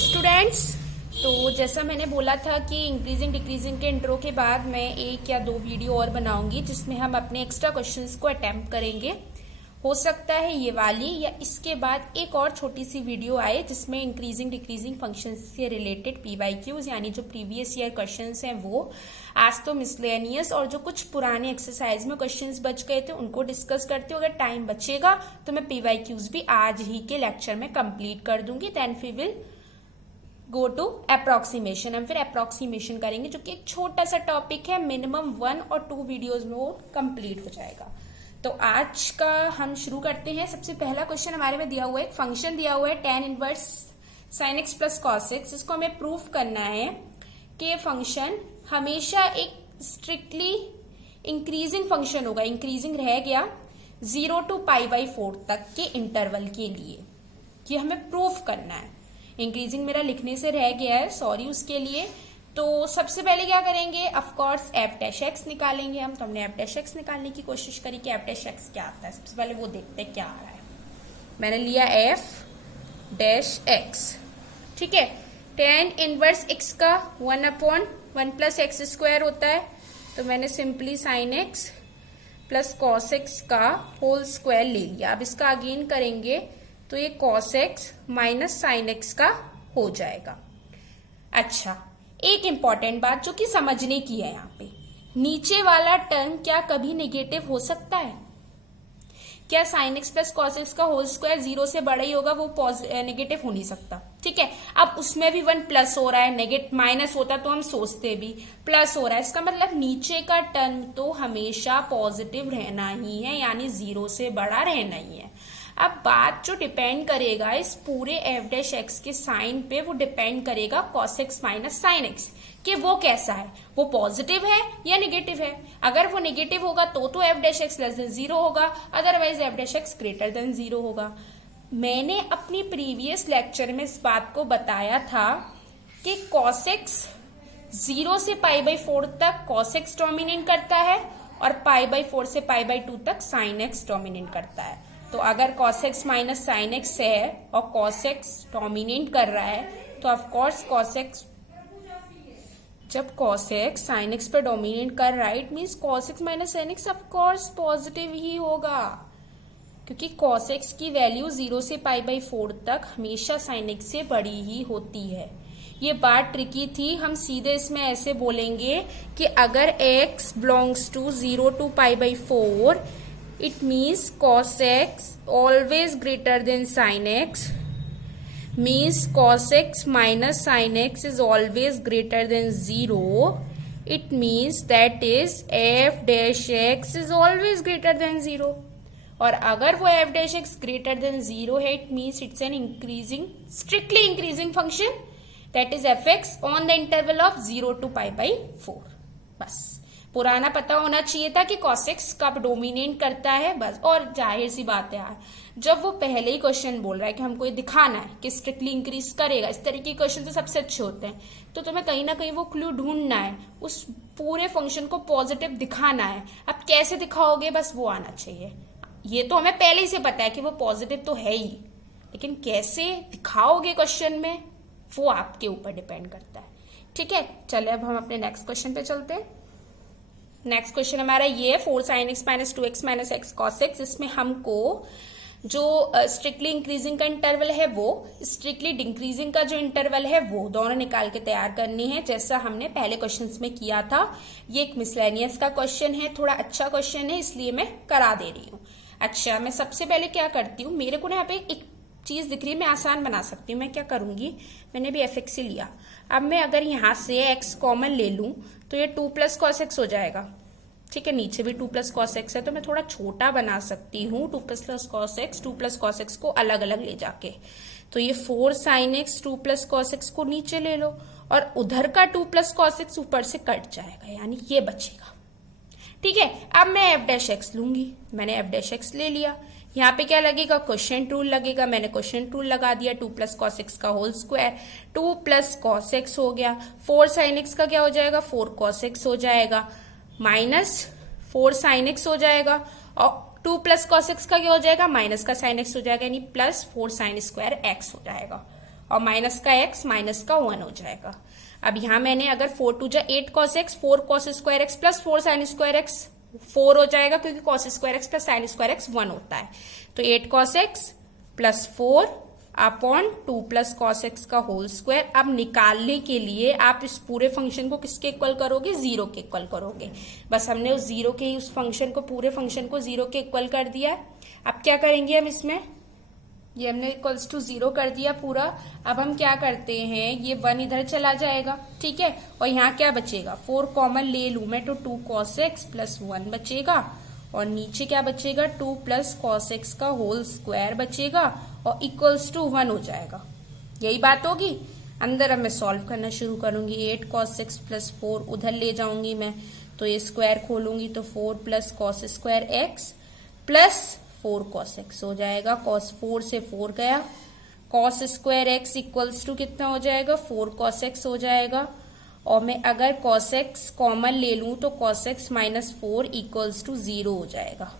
Students, तो जैसा मैंने बोला था कि इंक्रीजिंग डिक्रीजिंग के इंट्रो के बाद मैं एक या दो वीडियो और बनाऊंगी जिसमें हम अपने एक्स्ट्रा क्वेश्चंस को अटेम्प्ट करेंगे। हो सकता है ये वाली या इसके बाद एक और छोटी सी वीडियो आए जिसमें इंक्रीजिंग डिक्रीजिंग फंक्शंस से रिलेटेड पीवाईक्यूज यानी जो प्रीवियस ईयर क्वेश्चंस हैं वो, आज तो मिसलेनियस और जो कुछ पुराने एक्सरसाइज में क्वेश्चंस बच गए थे उनको डिस्कस करती हूँ। अगर टाइम बचेगा तो मैं पीवाईक्यूज भी आज ही के लेक्चर में कंप्लीट कर दूंगी। Then we will go to approximation. हम फिर अप्रोक्सीमेशन करेंगे जो कि एक छोटा सा टॉपिक है, मिनिमम 1 और 2 वीडियोज में वो कंप्लीट हो जाएगा। तो आज का हम शुरू करते हैं। सबसे पहला क्वेश्चन हमारे में दिया हुआ है, एक फंक्शन दिया हुआ है tan inverse sin x plus cos x। इसको हमें प्रूफ करना है कि ये फंक्शन हमेशा एक स्ट्रिक्टली इंक्रीजिंग फंक्शन होगा। इंक्रीजिंग रह गया 0 to π/4 तक के इंटरवल के लिए, ये हमें प्रूफ करना है। इंक्रीजिंग मेरा लिखने से रह गया है, सॉरी उसके लिए। तो सबसे पहले क्या करेंगे, of course F dash x निकालेंगे हम। तो हमने एफ डैश एक्स निकालने की कोशिश करी कि एफ डैश एक्स क्या आता है। सबसे पहले वो देखते हैं क्या आ रहा है। मैंने लिया एफ डैश एक्स, ठीक है। tan इनवर्स x का 1/1 प्लस एक्स स्क्वायर होता है, तो मैंने simply sin x plus cos x का होल स्क्वायर ले लिया। अब इसका अगेन करेंगे तो ये cos x minus sin x का हो जाएगा। अच्छा, एक इंपॉर्टेंट बात जो कि समझने की है, यहाँ पे नीचे वाला टर्म क्या कभी नेगेटिव हो सकता है? क्या sin x plus cos x का होल स्क्वायर 0 से बड़ा ही होगा? वो नेगेटिव हो नहीं सकता, ठीक है। अब उसमें भी 1 प्लस हो रहा है, नेगेटिव माइनस होता तो हम सोचते भी प्लस हो रहा है। इसका मतलब नीचे का टर्म तो हमेशा पॉजिटिव रहना ही है, यानी 0 से बड़ा रहना ही है। अब बात जो डिपेंड करेगा इस पूरे एफ डैश एक्स के साइन पे, वो डिपेंड करेगा cos x minus sine x कि वो कैसा है, वो पॉजिटिव है या नेगेटिव है। अगर वो नेगेटिव होगा तो F dash x less than 0 होगा, otherwise F dash x greater than 0 होगा। मैंने अपनी प्रीवियस लेक्चर में इस बात को बताया था कि cos x 0 से π/4 तक cos x डोमिनेट करता है और π/4 से π/2 तक sin x डोमिनेट करता है। तो अगर cos x minus sine x है और cos x डोमिनेट कर रहा है तो ऑफकोर्स जब cos x sin x पे डोमिनेट कर रहा है, it means cos x minus sin x of course positive ही होगा, क्योंकि cos x की वैल्यू 0 से π/4 तक हमेशा sin x से बड़ी ही होती है। ये बात ट्रिकी थी, हम सीधे इसमें ऐसे बोलेंगे कि अगर x belongs to 0 to π/4, it means cos x always greater than sin x, means cos x minus sin x is always greater than 0. It means that is f dash x is always greater than 0. और अगर वो f dash x greater than 0 है, it means it's an increasing, strictly increasing function, that is fx on the interval of 0 to π/4. बस पुराना पता होना चाहिए था कि cos x कब डोमिनेट करता है, बस। और जाहिर सी बात है यार, जब वो पहले ही क्वेश्चन बोल रहा है कि हमको ये दिखाना है कि स्ट्रिक्टली इंक्रीज करेगा, इस तरीके के क्वेश्चन तो सबसे अच्छे होते हैं। तो तुम्हें कहीं ना कहीं वो क्लू ढूंढना है, उस पूरे फंक्शन को पॉजिटिव दिखाना है। अब कैसे दिखाओगे, बस वो आना चाहिए। ये तो हमें पहले ही से पता है कि वो पॉजिटिव तो है ही, लेकिन कैसे दिखाओगे क्वेश्चन में, वो आपके ऊपर डिपेंड करता है, ठीक है। चले अब हम अपने नेक्स्ट क्वेश्चन पे चलते हैं। नेक्स्ट क्वेश्चन हमारा ये है 4 sin x minus 2x minus x cos x। इसमें हमको जो स्ट्रिक्टली इंक्रीजिंग का इंटरवल है वो, स्ट्रिक्टली डिक्रीजिंग का जो इंटरवल है वो दोनों निकाल के तैयार करनी है, जैसा हमने पहले क्वेश्चंस में किया था। ये एक मिसलेनियस का क्वेश्चन है, थोड़ा अच्छा क्वेश्चन है, इसलिए मैं करा दे रही हूँ। अच्छा, मैं सबसे पहले क्या करती हूँ, मेरे को ना यहाँ पे एक चीज दिख रही है, मैं आसान बना सकती हूँ। मैं क्या करूंगी, मैंने भी fx ही लिया। अब मैं अगर यहाँ से x कॉमन ले लूं तो ये 2 प्लस cos x हो जाएगा, ठीक है। नीचे भी 2 प्लस cos x है, तो मैं थोड़ा छोटा बना सकती हूँ 2 plus cos x, 2 plus cos x को अलग अलग ले जाके। तो ये 4 sin x 2 plus cos x को नीचे ले लो और उधर का 2 प्लस cos x ऊपर से कट जाएगा, यानी ये बचेगा, ठीक है। अब मैं f डैश x लूंगी, मैंने f डैश x ले लिया। यहाँ पे क्या लगेगा, क्वेश्चन रूल लगेगा, मैंने क्वेश्चन रूल लगा दिया। 2 प्लस cos x का whole square, 2 plus cos x हो गया। 4 sin x का क्या हो जाएगा, 4 cos x हो जाएगा, माइनस 4 sin x हो जाएगा, और 2 प्लस cos x का क्या हो जाएगा, माइनस का sin x हो जाएगा, यानी प्लस 4 sin स्क्वायर x हो जाएगा। और माइनस का x माइनस का 1 हो जाएगा। अब यहां मैंने अगर 4 टू जा 8 cos x, 4 cos square x plus 4 sin square x 4 हो जाएगा, क्योंकि cos square x plus sin square x 1 होता है। तो 8 cos x plus 4 upon 2 plus cos x का होल स्क्वायर। अब निकालने के लिए आप इस पूरे फंक्शन को किसके इक्वल करोगे? 0 के इक्वल करोगे। बस हमने उस 0 के उस फंक्शन को, पूरे फंक्शन को 0 के इक्वल कर दिया। अब क्या करेंगे हम इसमें? ये हमने इक्वल्स टू 0 कर दिया पूरा। अब हम क्या करते हैं, ये 1 इधर चला जाएगा, ठीक है। और यहाँ क्या बचेगा? 4 कॉमन ले लू मैं तो 2 cos x प्लस 1 बचेगा, और नीचे क्या बचेगा? 2 प्लस cos x का होल स्क्वायर बचेगा, और इक्वल्स टू 1 हो जाएगा। यही बात होगी। अंदर अब मैं सॉल्व करना शुरू करूंगी। 8 cos x प्लस 4 उधर ले जाऊंगी मैं, तो ये स्क्वायर खोलूंगी तो 4 plus cos square x plus 4 cos x हो जाएगा। cos 4 से 4 गया, cos square x equals to कितना हो जाएगा? 4 cos x हो जाएगा। और मैं अगर cos x कॉमन ले लूं तो cos x minus 4 equals to 0 हो जाएगा।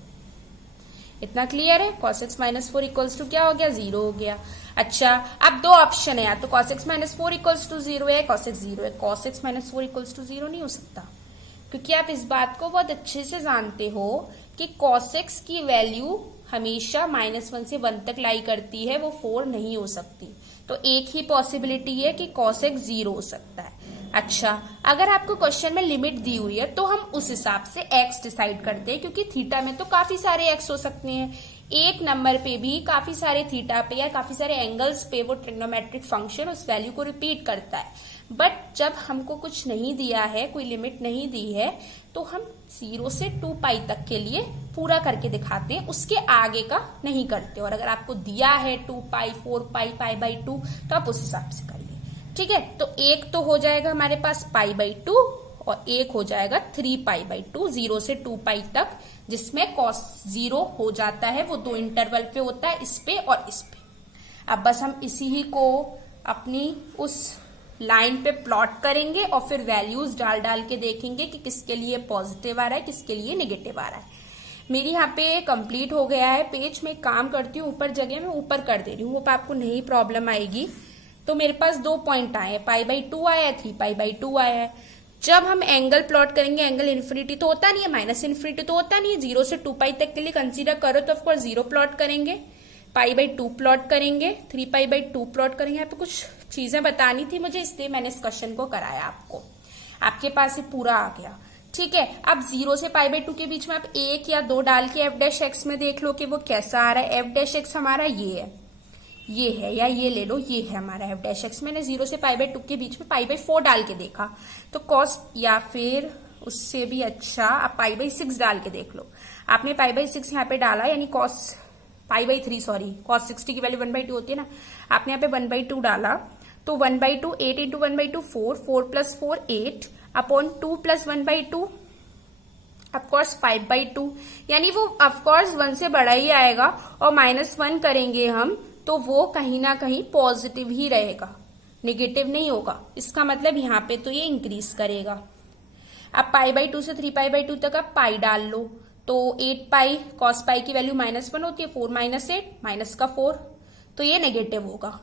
इतना क्लियर है? cos x minus 4 equals to क्या हो गया? 0 हो गया। अच्छा, अब दो ऑप्शन है, या तो cos x minus 4 equals to 0 है, cos x 0 है। cos x minus 4 equals to 0 नहीं हो सकता, क्योंकि आप इस बात को बहुत अच्छे से जानते हो कि cos x की वैल्यू हमेशा -1 से 1 तक लाई करती है, वो 4 नहीं हो सकती। तो एक ही पॉसिबिलिटी है कि cos x 0 हो सकता है। अच्छा, अगर आपको क्वेश्चन में लिमिट दी हुई है तो हम उस हिसाब से x डिसाइड करते हैं, क्योंकि थीटा में तो काफी सारे x हो सकते हैं। एक नंबर पे भी काफी सारे थीटा पे या काफी सारे एंगल्स पे वो ट्रिग्नोमेट्रिक फंक्शन उस वैल्यू को रिपीट करता है। बट जब हमको कुछ नहीं दिया है, कोई लिमिट नहीं दी है, तो हम 0 से 2 पाई तक के लिए पूरा करके दिखाते हैं, उसके आगे का नहीं करते। और अगर आपको दिया है 2 पाई, 4 पाई, पाई बाई 2, तो आप उस हिसाब से करिए, ठीक है। तो एक तो हो जाएगा हमारे पास पाई बाई 2, और एक हो जाएगा 3 पाई बाई 2, 0 से 2 पाई तक, जिसमें cos 0 हो जाता है। वो दो इंटरवल पे होता है, इस पे और इस पे। अब बस हम इसी ही को अपनी उस लाइन पे प्लॉट करेंगे और फिर वैल्यूज डाल डाल के देखेंगे कि किसके लिए पॉजिटिव आ रहा है, किसके लिए नेगेटिव आ रहा है। मेरी यहाँ पे कंप्लीट हो गया है पेज। में काम करती हूँ, ऊपर जगह मैं ऊपर कर दे रही हूँ, वो आपको नहीं प्रॉब्लम आएगी। तो मेरे पास 2 पॉइंट आए हैं, पाई बाई 2 आया है, 3 पाई बाई 2 आया है। जब हम एंगल प्लॉट करेंगे, एंगल इन्फिनिटी तो होता नहीं है, माइनस इन्फिनिटी तो होता नहीं है। 0 से 2 पाई तक के लिए कंसीडर करो तो ऑफकोर्स 0 प्लॉट करेंगे, पाई बाई 2 प्लॉट करेंगे, 3 पाई बाई 2 प्लॉट करेंगे। यहाँ पे कुछ चीजें बतानी थी मुझे, इसलिए मैंने इस क्वेश्चन को कराया आपको। आपके पास ये पूरा आ गया, ठीक है। अब 0 से पाई बाई 2 के बीच में आप 1 या 2 डाल के एफ डैश एक्स में देख लो कि वो कैसा आ रहा है। एफ डैश एक्स हमारा ये है, या ये ले लो, ये है हमारा एफ डैश एक्स। मैंने 0 से पाई बाई 2 के बीच में पाई बाई 4 डाल के देखा, तो कॉस, या फिर उससे भी अच्छा आप पाई बाई 6 डाल के देख लो। आपने पाई बाई 6 यहाँ पे डाला, यानी cos pi by 3, sorry, cos 60 की वैल्यू 1/2 होती है ना, आपने यहाँ पे 1/2 डाला, तो 1/2 8 into 1/2 4, 4 plus 4 8 upon 2 plus 1/2 of course 5/2, यानी वो ऑफकोर्स 1 से बड़ा ही आएगा। और -1 करेंगे हम तो वो कहीं ना कहीं पॉजिटिव ही रहेगा, नेगेटिव नहीं होगा। इसका मतलब यहाँ पे तो ये इंक्रीज करेगा। अब पाई बाई 2 से 3 पाई बाई 2 तक आप पाई डाल लो, तो 8 पाई, कॉस पाई की वैल्यू -1 होती है, 4 माइनस 8 माइनस का 4, तो ये नेगेटिव होगा।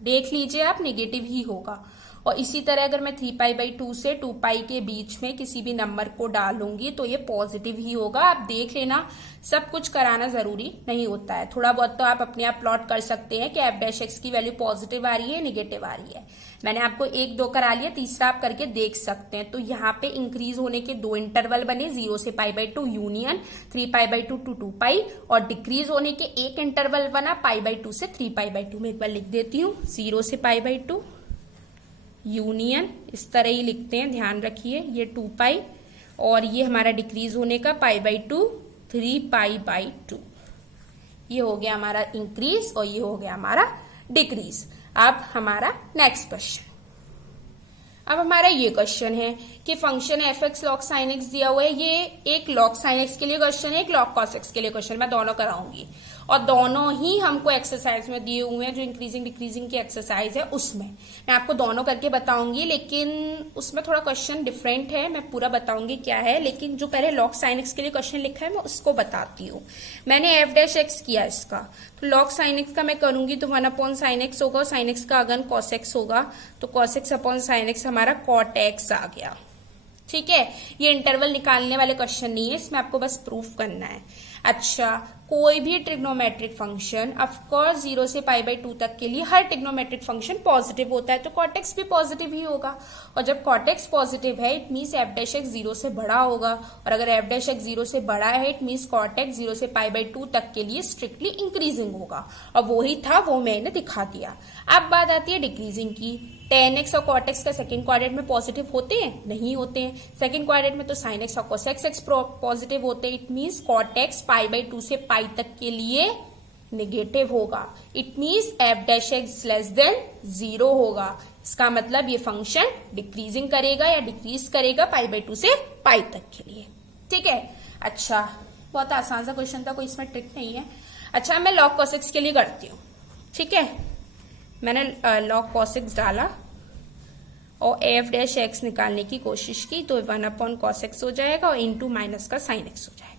देख लीजिए आप, नेगेटिव ही होगा। और इसी तरह अगर मैं 3 पाई बाई 2 से 2 पाई के बीच में किसी भी नंबर को डालूंगी तो ये पॉजिटिव ही होगा। आप देख लेना, सब कुछ कराना जरूरी नहीं होता है, थोड़ा बहुत तो आप अपने आप प्लॉट कर सकते हैं कि एफ डैश एक्स की वैल्यू पॉजिटिव आ रही है, नेगेटिव आ रही है। मैंने आपको 1 2 करा लिया, तीसरा आप करके देख सकते हैं। तो यहाँ पे इंक्रीज होने के 2 इंटरवल बने, 0 से pi by 2 union, 3 pi by 2 to 2 pi, और डिक्रीज होने के 1 इंटरवल बना पाई बाई 2 से 3 पाई बाई 2 में। एक बार लिख देती हूँ, 0 से पाई बाई 2 यूनियन, इस तरह ही लिखते हैं, ध्यान रखिए, ये 2 पाई, और ये हमारा डिक्रीज होने का पाई बाई 2 3 पाई बाई 2। ये हो गया हमारा इंक्रीज और ये हो गया हमारा डिक्रीज। अब हमारा नेक्स्ट क्वेश्चन, अब हमारा ये क्वेश्चन है कि function F x log sine x दिया हुआ है। ये एक लॉग साइन एक्स के लिए क्वेश्चन है, एक लॉग कॉस एक्स के लिए क्वेश्चन, मैं दोनों कराऊंगी। और दोनों ही हमको एक्सरसाइज में दिए हुए हैं, जो इंक्रीजिंग डिक्रीजिंग की एक्सरसाइज है उसमें मैं आपको दोनों करके बताऊंगी, लेकिन उसमें थोड़ा क्वेश्चन डिफरेंट है, मैं पूरा बताऊंगी क्या है। लेकिन जो पहले log sin x के लिए क्वेश्चन लिखा है मैं उसको बताती हूँ। मैंने f' किया इसका, तो log sin x का मैं करूंगी तो 1/sin x होगा, और sin x का अगन cos x होगा, तो cos x/sin x हमारा cot x आ गया। ठीक है, ये इंटरवल निकालने वाले क्वेश्चन नहीं है, इसमें आपको बस प्रूफ करना है। अच्छा, कोई भी ट्रिग्नोमेट्रिक फंक्शन ऑफकोर्स 0 से π/2 तक के लिए हर ट्रिग्नोमेट्रिक फंक्शन पॉजिटिव होता है, तो cot x भी पॉजिटिव ही होगा। और जब cot x पॉजिटिव है इट मीन्स f' 0 से बड़ा होगा, और अगर f' 0 से बड़ा है इट मीन्स cot x 0 से π/2 तक के लिए स्ट्रिक्टली इंक्रीजिंग होगा, और वो ही था, वो मैंने दिखा दिया। अब बात आती है डिक्रीजिंग की। tan x और cot x का सेकंड क्वाड्रेंट में पॉजिटिव होते हैं? नहीं होते हैं। सेकंड क्वाड्रेंट में तो sin x और cos x पॉजिटिव होते हैं, इट मीन्स cot x π/2 से π तक के लिए नेगेटिव होगा। It means f' less than 0 होगा। इसका मतलब ये फंक्शन डिक्रीजिंग करेगा या डिक्रीज करेगा π/2 से π तक के लिए। ठीक है, अच्छा बहुत आसान सा क्वेश्चन था, कोई इसमें ट्रिक नहीं है। अच्छा, मैं log cos x के लिए करती हूँ। ठीक है, मैंने log cos x डाला और f' निकालने की कोशिश की, तो 1/cos x हो जाएगा और इंटू माइनस का sin x हो जाएगा,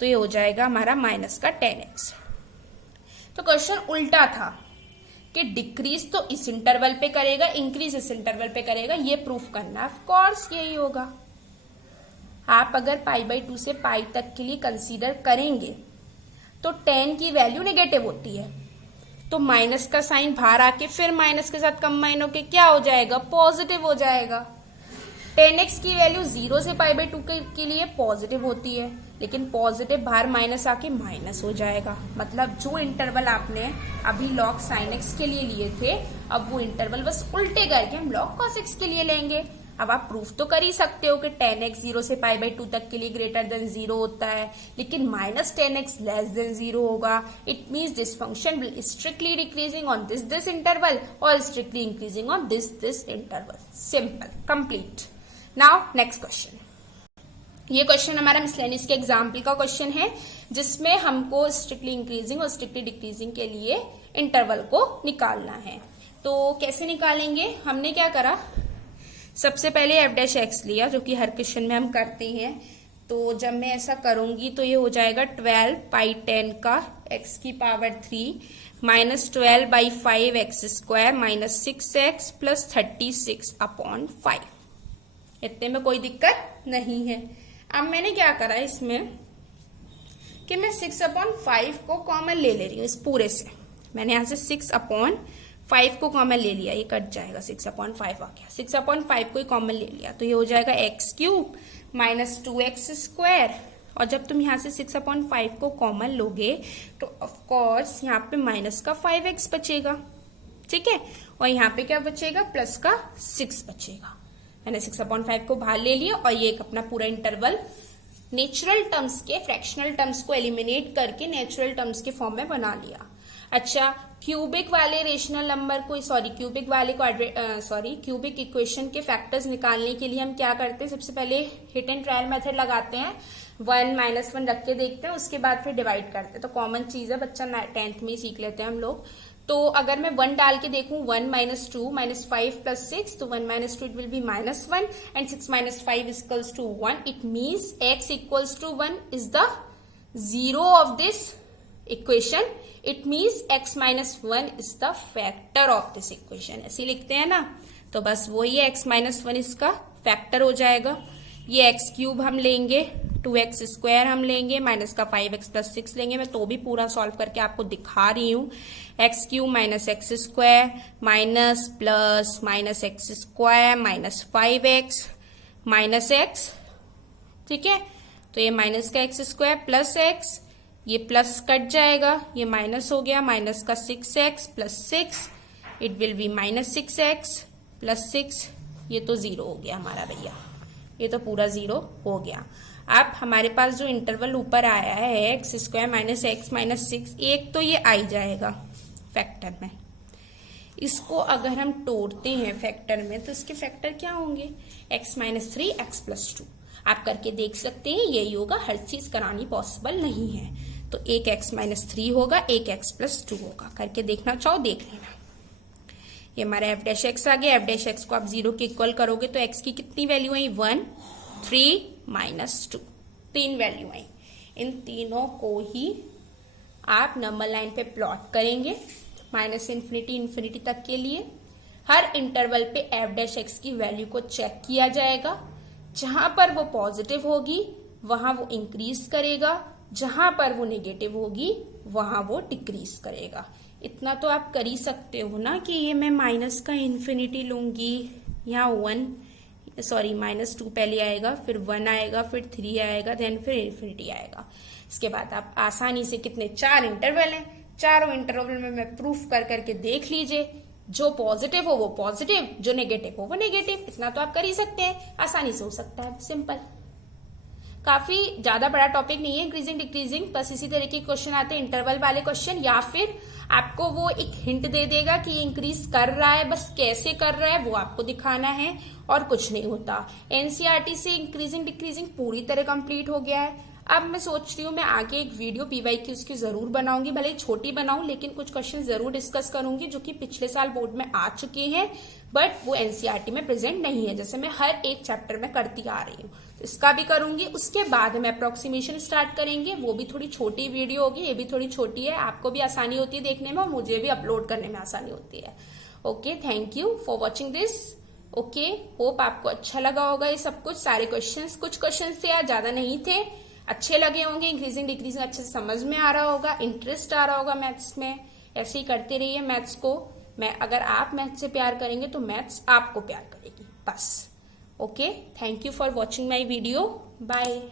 तो ये हो जाएगा हमारा माइनस का tan x। तो क्वेश्चन उल्टा था कि डिक्रीज तो इस इंटरवल पे करेगा, इंक्रीज इस इंटरवल पे करेगा, ये प्रूफ करना। ऑफ कोर्स यही होगा। आप अगर π/2 से π तक के लिए कंसीडर करेंगे तो tan की वैल्यू नेगेटिव होती है, तो माइनस का साइन बाहर आके फिर माइनस के साथ कंबाइन होके क्या हो जाएगा? पॉजिटिव हो जाएगा। tan x की वैल्यू 0 से π/2 के लिए पॉजिटिव होती है, लेकिन पॉजिटिव बाहर माइनस आके माइनस हो जाएगा। मतलब जो इंटरवल आपने अभी log sin x के लिए लिए थे, अब वो इंटरवल बस उल्टे करके हम log cos x के लिए लेंगे। अब आप प्रूफ तो कर ही सकते हो कि tan x 0 से π/2 तक के लिए ग्रेटर देन 0 होता है, लेकिन minus tan x less than 0 होगा। It means this function will strictly decreasing on this interval और strictly increasing on this interval. Simple, complete. Now next question. ये क्वेश्चन हमारा मिसलेनियस के एग्जाम्पल का क्वेश्चन है, जिसमें हमको स्ट्रिक्टली इंक्रीजिंग और स्ट्रिक्टली डिक्रीजिंग के लिए इंटरवल को निकालना है। तो कैसे निकालेंगे? हमने क्या करा, सबसे पहले f' लिया, जो कि हर क्वेश्चन में हम करते हैं। तो जब मैं ऐसा करूंगी तो ये हो जाएगा 12 π10 का x की power 3 minus 12/5 x² minus 6x plus 36/5। इतने में कोई दिक्कत नहीं है। अब मैंने क्या करा इसमें कि मैं 6/5 को कॉमन ले रही हूँ इस पूरे से। मैंने यहां से 6/5 को कॉमन ले लिया, ये कट जाएगा, 6/5 आ गया। 6/5 को ही कॉमन ले लिया तो ये हो जाएगा x³ माइनस 2x²। और जब तुम यहाँ से 6/5 को कॉमन लोगे तो ऑफकोर्स यहाँ पे माइनस का 5x बचेगा। ठीक है, और यहाँ पे क्या बचेगा? प्लस का 6 बचेगा। मैंने 6/5 को बाहर ले लिया और ये एक अपना पूरा इंटरवल नेचुरल टर्म्स के फ्रैक्शनल टर्म्स को एलिमिनेट करके नेचुरल टर्म्स के फॉर्म में बना लिया। अच्छा, क्यूबिक वाले रेशनल नंबर को क्यूबिक इक्वेशन के फैक्टर्स निकालने के लिए हम क्या करते हैं? सबसे पहले हिट एंड ट्रायल मेथड लगाते हैं, 1 - 1 रख के देखते हैं, उसके बाद फिर डिवाइड करते हैं। तो कॉमन चीज है, बच्चा 10th में ही सीख लेते हैं हम लोग। तो अगर मैं 1 डाल के देखूं, 1 - 2 - 5 + 6, तो 1 - 2 it will be -1 and 6 - 5 equals to 1। It means x equals to 1 is the zero of this equation. It means x - 1 is the factor of this equation. ऐसे लिखते हैं ना, तो बस वही है, x - 1 इसका फैक्टर हो जाएगा। ये x³ हम लेंगे, 2x² हम लेंगे, माइनस का 5x + 6 लेंगे। मैं तो भी पूरा सॉल्व करके आपको दिखा रही हूँ। x³ - x² minus plus -x² minus 5x minus x। ठीक है, तो ये माइनस का x² प्लस x, ये प्लस कट जाएगा, ये माइनस हो गया, माइनस का 6x + 6 it will B -6x + 6। ये तो 0 हो गया हमारा भैया, ये तो पूरा 0 हो गया। अब हमारे पास जो इंटरवल ऊपर आया है x² - x - 6, एक तो ये आ ही जाएगा फैक्टर में। इसको अगर हम तोड़ते हैं फैक्टर में तो इसके फैक्टर क्या होंगे? x - 3 x + 2। आप करके देख सकते हैं, यही होगा, हर चीज करानी पॉसिबल नहीं है। तो एक x माइनस 3 होगा, एक x प्लस 2 होगा। करके देखना चाहो देख लेना। ये हमारा एफ डैश एक्स आ गया। एफ डैश एक्स को आप 0 के इक्वल करोगे तो x की कितनी वैल्यू आई? 1, 3 माइनस 2, 3 वैल्यू आई। इन तीनों को ही आप नंबर लाइन पे प्लॉट करेंगे माइनस इन्फिनिटी इन्फिनिटी तक के लिए। हर इंटरवल पे एफ डैश एक्स की वैल्यू को चेक किया जाएगा। जहां पर वो पॉजिटिव होगी वहां वो इंक्रीज करेगा, जहां पर वो नेगेटिव होगी वहां वो डिक्रीज करेगा। इतना तो आप कर ही सकते हो ना कि ये मैं माइनस का इन्फिनिटी लूंगी, यहाँ -2 पहले आएगा, फिर 1 आएगा, फिर 3 आएगा, देन फिर इन्फिनिटी आएगा। इसके बाद आप आसानी से कितने 4 इंटरवल हैं, चारों इंटरवल में मैं प्रूफ कर करके देख लीजिए। जो पॉजिटिव हो वो पॉजिटिव, जो नेगेटिव हो वो नेगेटिव। इतना तो आप कर ही सकते हैं, आसानी से हो सकता है, सिंपल। काफी ज्यादा बड़ा टॉपिक नहीं है इंक्रीजिंग डिक्रीजिंग। बस इसी तरह के क्वेश्चन आते हैं इंटरवल वाले क्वेश्चन, या फिर आपको वो एक हिंट दे देगा कि ये इंक्रीज कर रहा है, बस कैसे कर रहा है वो आपको दिखाना है और कुछ नहीं होता। एनसीईआरटी से इंक्रीजिंग डिक्रीजिंग पूरी तरह कंप्लीट हो गया है। अब मैं सोच रही हूँ मैं आगे एक वीडियो PYQs की जरूर बनाऊंगी, भले छोटी बनाऊं लेकिन कुछ क्वेश्चन जरूर डिस्कस करूंगी जो कि पिछले साल बोर्ड में आ चुके हैं बट वो एनसीईआरटी में प्रेजेंट नहीं है, जैसे मैं हर एक चैप्टर में करती आ रही हूँ। तो इसका भी करूंगी। उसके बाद में अप्रोक्सीमेशन स्टार्ट करेंगे, वो भी थोड़ी छोटी वीडियो होगी, ये भी थोड़ी छोटी है, आपको भी आसानी होती है देखने में और मुझे भी अपलोड करने में आसानी होती है। Okay, thank you for watching this. Okay, hope आपको अच्छा लगा होगा ये सब कुछ, सारे क्वेश्चंस। कुछ क्वेश्चंस थे यार, ज्यादा नहीं थे, अच्छे लगे होंगे। इंक्रीजिंग डिक्रीजिंग अच्छे से समझ में आ रहा होगा, इंटरेस्ट आ रहा होगा मैथ्स में। ऐसे ही करते रहिए मैथ्स को। अगर आप मैथ्स से प्यार करेंगे तो मैथ्स आपको प्यार करेगी, बस। Okay, thank you for watching my video, bye.